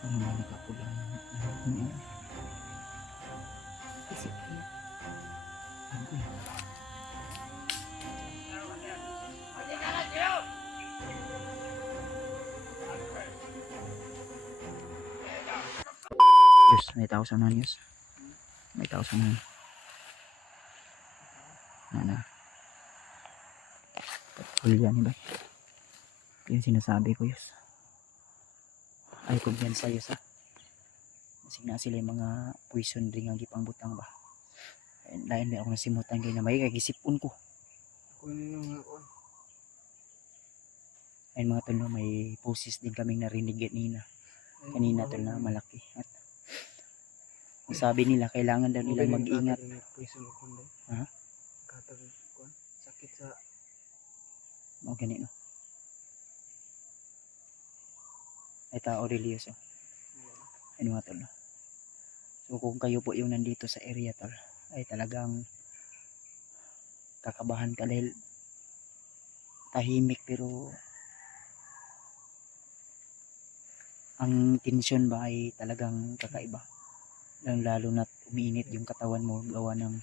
Ang mga nakapulang kasi ano eh. Yes, may tao sa unahan, yes. May tao sa unahan. Na. Hulya ni ba? Yung sinasabi ko, yes. Ay, kung yan sa'yo sa. Masig na sila yung mga poison ring ang gipang butang ba. Lain ba ako nasimutan kayo na may kagisipon ko. Ayun mga tol, no, may poses din kaming narinig kanina tol na malaki. At sabi nila kailangan daw nila mag-ingat. Ha? Sakit sa O ganito. Ay tao reliyoso. Ayun mga tol. No? So kung kayo po yung nandito sa area tol, ay talagang kakabahan ka dahil tahimik pero ang tensyon ba ay talagang kakaiba. Lalo na umiinit yung katawan mo gawa ng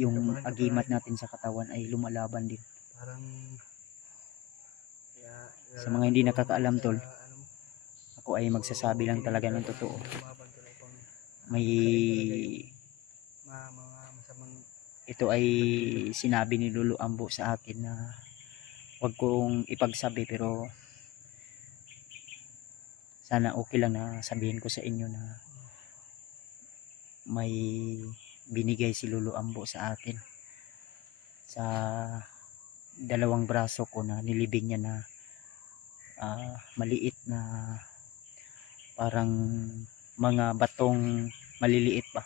yung agimat natin sa katawan ay lumalaban din. parang Sa mga hindi nakakaalam tol, ako ay magsasabi lang talaga ng totoo. May ito ay sinabi ni Lolo Ambo sa akin na wag kong ipagsabi pero sana okay lang na sabihin ko sa inyo na may binigay si Lolo Ambo sa akin sa dalawang braso ko na nilibing niya na maliit na parang mga batong maliliit pa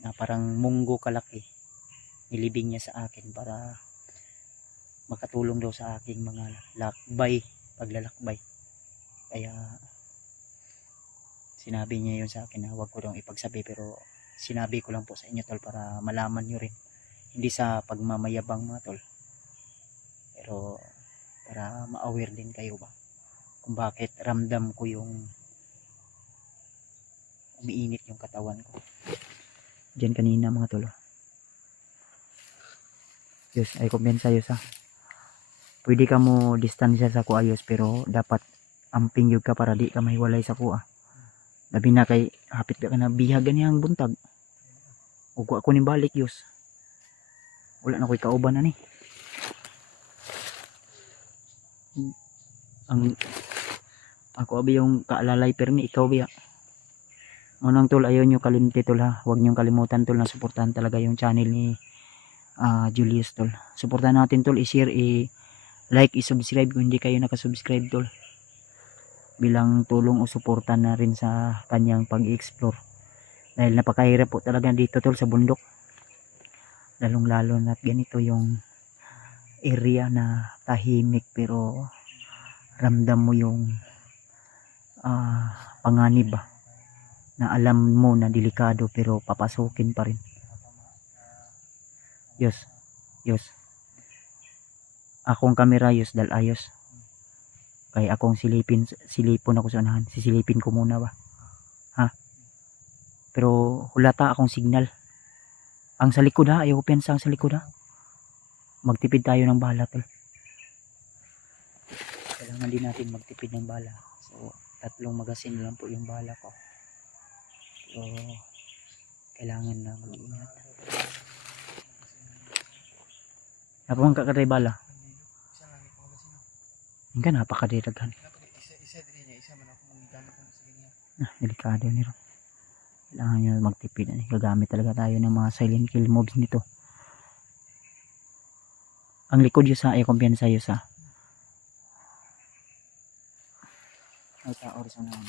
na parang munggo kalaki, nilibing niya sa akin para makatulong daw sa aking mga paglalakbay. Kaya sinabi niya yun sa akin na wag ko daw ipagsabi pero sinabi ko lang po sa inyo tol para malaman nyo rin, hindi sa pagmamayabang mga tol pero para ma-aware din kayo ba kung bakit ramdam ko yung umiinit yung katawan ko dyan kanina mga tol. Yes, ay kumpiyansa yun sa pwede ka mo distansya sa kuayos pero dapat amping yun ka para di ka mahiwalay sa kuha. Labi na kay hapit ka na bihagan niyang buntag ug ako ni balik yus wala na ko'y kauban ani. Ang ako abi yung kaalalay permi ikaw biya. Unang tol, ayaw nyo kalimti tol ha. Huwag nyo kalimutan tol na suportahan talaga yung channel ni Julius tol. Suportahan natin tol, i-share, i-like, i-subscribe kung hindi kayo nakasubscribe tol. Bilang tulong o suporta na rin sa kanyang pag-explore. Dahil napakahirap po talaga dito tol sa bundok. Lalong lalo na ganito yung area na tahimik pero ramdam mo yung panganib ba. Na alam mo na delikado pero papasukin pa rin. Yos. Akong kamera yos dal ayos. Kay akong silipon ako sa unahan. Sisilipin ko muna ba. Ha? Pero hulata akong signal. Ang sa likod ha, ayaw ko pensa ang sa likod ha. Magtipid tayo ng bala tol. Kailangan din natin magtipid ng bala. So 3 magasin lang po yung bala ko. So, kailangan na mag-iingat. Napamang kakatay bala. Hingga napakadiraghan. Delikado nito. Kailangan nyo magtipid. Gagamit talaga tayo ng mga silent kill moves nito. Ang likod yun sa ay kumpiyansa yun sa. Ay tao rin sa naman.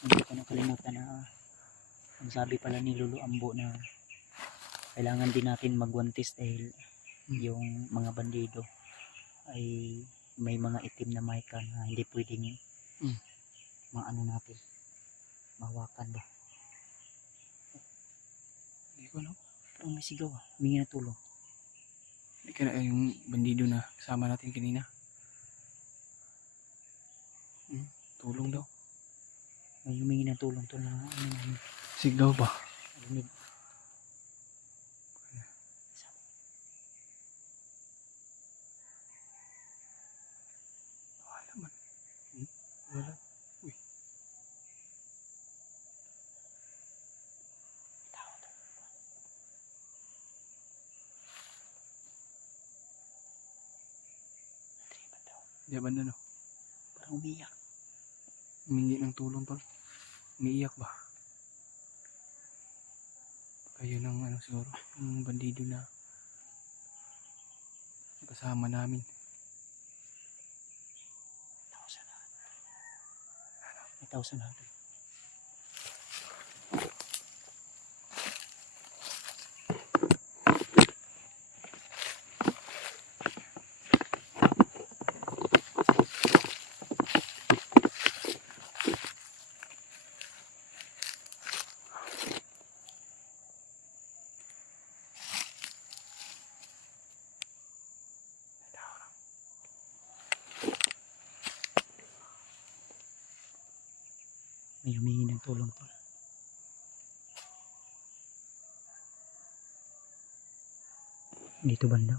Hindi ko nakalimutan na Ang sabi pala ni Lolo Ambo na kailangan din natin magwantis dahil yung mga bandido ay may mga itim na mica na hindi pwedeng maano natin, mahawakan ba. Hindi ko no. Parang may sigaw humingi na tulong. Hindi ka na yung bandido na kasama natin kanina. Tulong daw. May humingi ng tulong to na ano. Sigaw ba? Rinig. Wala man. Wala. Uy. Di ba na no? Parang umiyak. Humingi ng tulong tol. Umiiyak ba? Kayo ng ano siguro, yung bandido na kasama namin. May tausan natin. May humingi ng tulong to. Dito banda.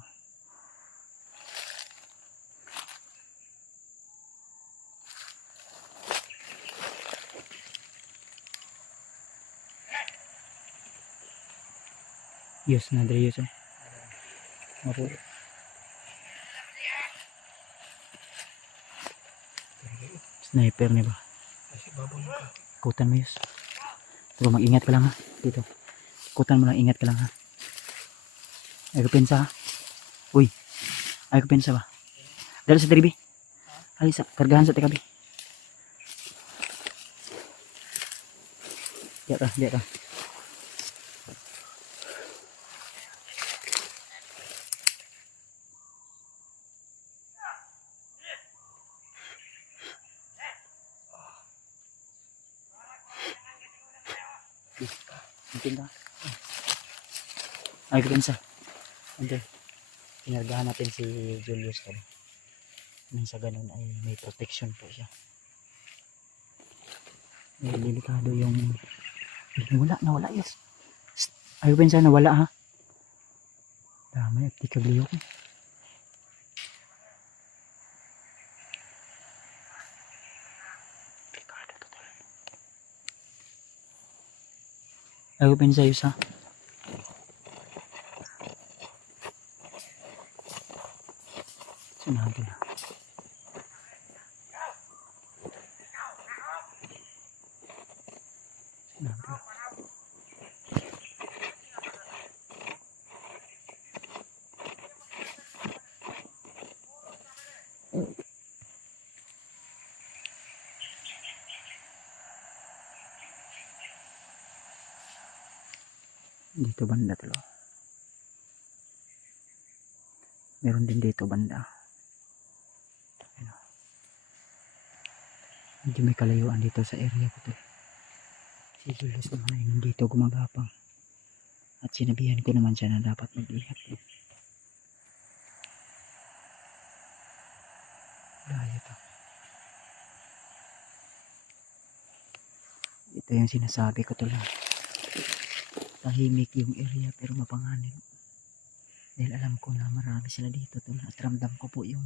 Yes na dre yes. Mapo. Sniper ni ba? Kasi babang ka. Ikutan mo yes. Pero mag-ingat ka lang ha. Dito. Ikutan mo lang, ingat ka lang ha. Ay pensa ha. Uy. Ay pensa ba? Dala sa deribi. Ali sa kargahan sa tikabi. Diya ka. Mungkin ka. Ay pensa. Ante. Kinargahan natin si Julius ko. Nang sa ganun ay may protection po siya. May delikado yung nawala yes. Ayaw pa sana nawala ha. Damay at di kagliyo ko. Ayaw pa sa'yo sa sinabi na. Dito banda tulo. Meron din dito banda. Medyo may kalayuan dito sa area ko to. Si Julius naman ay nandito gumagapang. At sinabihan ko naman siya na dapat mag-ihat. Daya to. Ito yung sinasabi ko to lang. Tahimik yung area pero mapanganib. Dahil alam ko na marami sila dito to. At ramdam ko po yung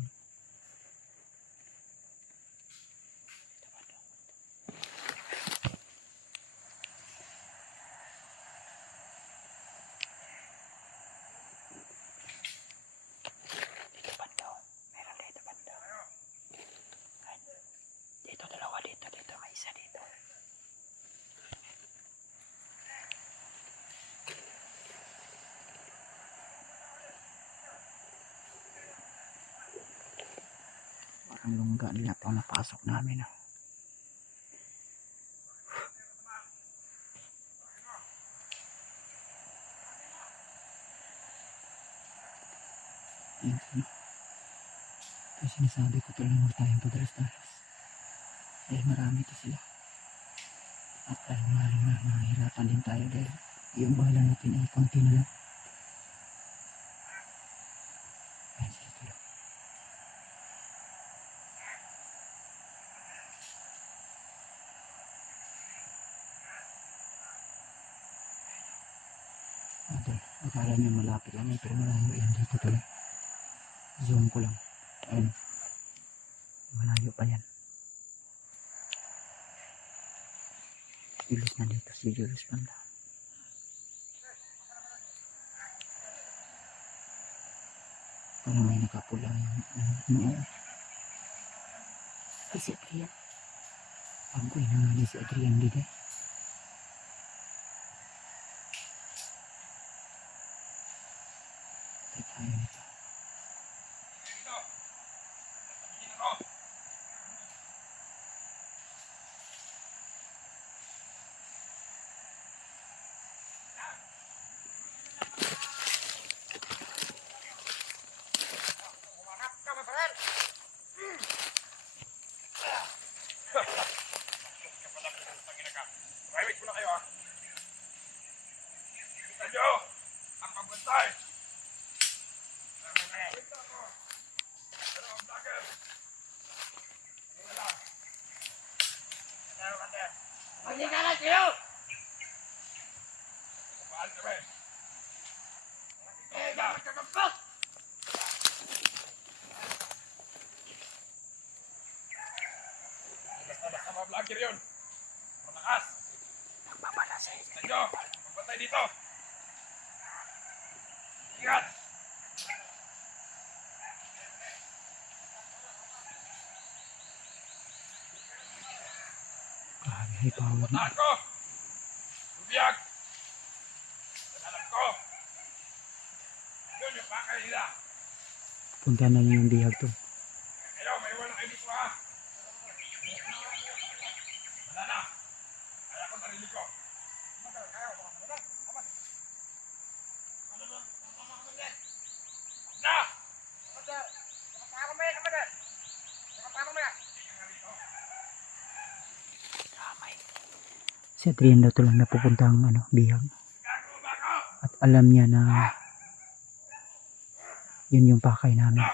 ang lungga nila to napasok namin. Ayun, ano. Kaya sinasabi ko tuloy huwag tayong padalas-dalas. Dahil marami to sila. At dahil maaaring na mahihirapan din tayo dahil yung bala natin ay konti na lang. Ayun sila tuloy. Idol, akala nyo malapit lang eh, pero malayo yan dito tuloy. Zoom ko lang. Ayun. Malayo pa yan. Julius na dito, si Julius banda. Parang may nakapula yung ay si Adrian. Parang ko inangali si Adrian dito. Ay tayo nito. Private muna kayo, ha? Kita nyo! Ang pagbantay! Kita ko! Pero ang vlogger! Hindi na lang. Ano ka din? Hindi ka lang kayo! Kupaan kami! Eh, dapat ka kapag! Basta-basta mga vlogger yun! Malakas! Kita nyo! Magbantay dito! Ingat! Grabe, ay power na. Puntaan ko! Lubiyag! Alam ko! Yun yung pakay nila! Punta na niyo yung bihag to. Kayo, may iwan na kayo dito, ha? Wala na! Kaya ko narinig ko! Na! Si Adrian daw to lang napupunta ang bihag. At alam niya na yun yung pakay namin.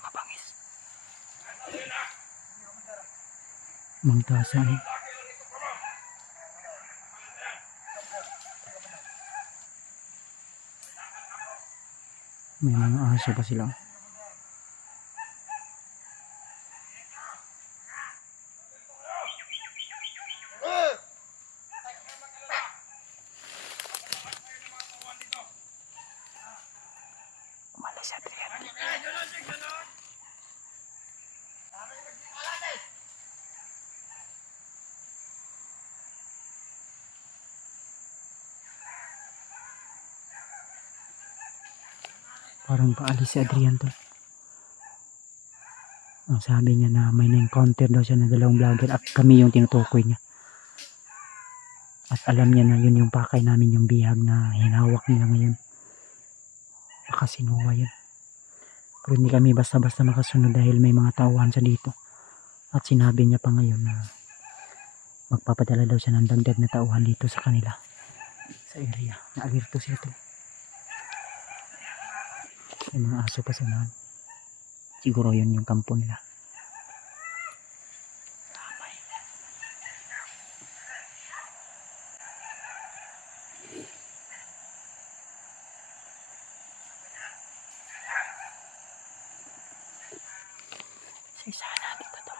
Mabangis. Mangtasan. May mga aso pa sila. Umalis si Adrian. Parang paalis si Adrian to. Ang sabi niya na may na-encounter daw siya na dalawang vlogger at kami yung tinutukoy niya. At alam niya na yun yung pakay namin, yung bihag na hinawak nila ngayon. Baka sinuwa yun. Pero hindi kami basta-basta makasunod dahil may mga tauhan siya dito. At sinabi niya pa ngayon na magpapadala daw siya ng dagdag na tauhan dito sa kanila. Sa area. Na-alerto siya to. May mga aso pa sa naman. Siguro yun yung kampo nila. Ramay. Isa natin ito to.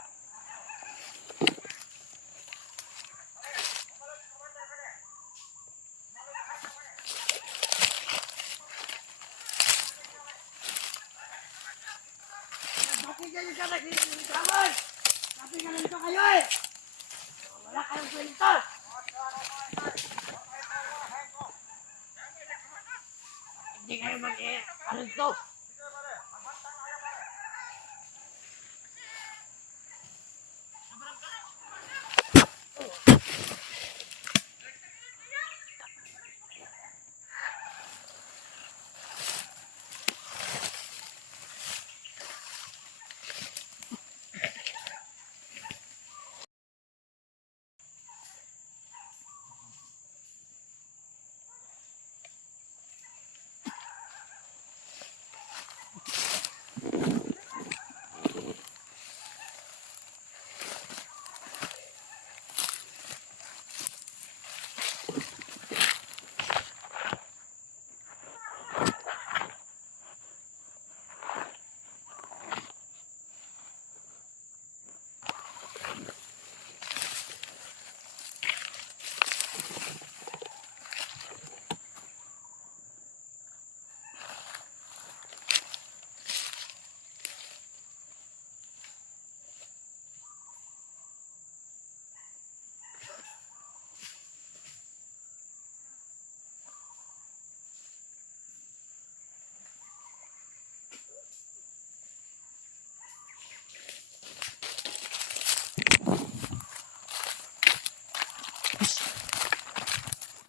Sabi ka nandito kayo eh! Wala kayong kwenta! Hindi kayo mag-arinto.